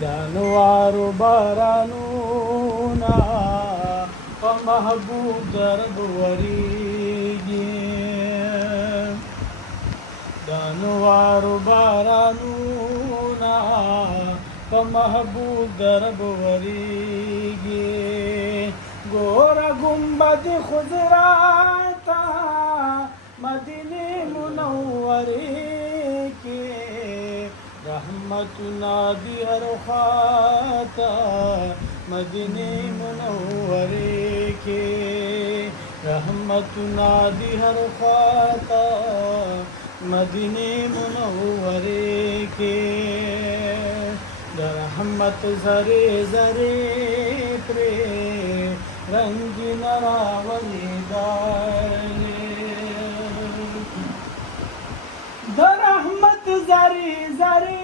जानवारो बारानूना प महबूब दर्द वरीगे जानवारो बारानूना प महबूब दर्द वरीगे गोरा गुंबद खुजराता मदीने मुनव्वरे के रहमत नादी हर खाता मदीने मुनव्वरे के रहमत नादी हर खाता मदीने मुनव्वरे के रहमत जरे जरे प्रे रंगी नरावली दारे रहमत जरे जरे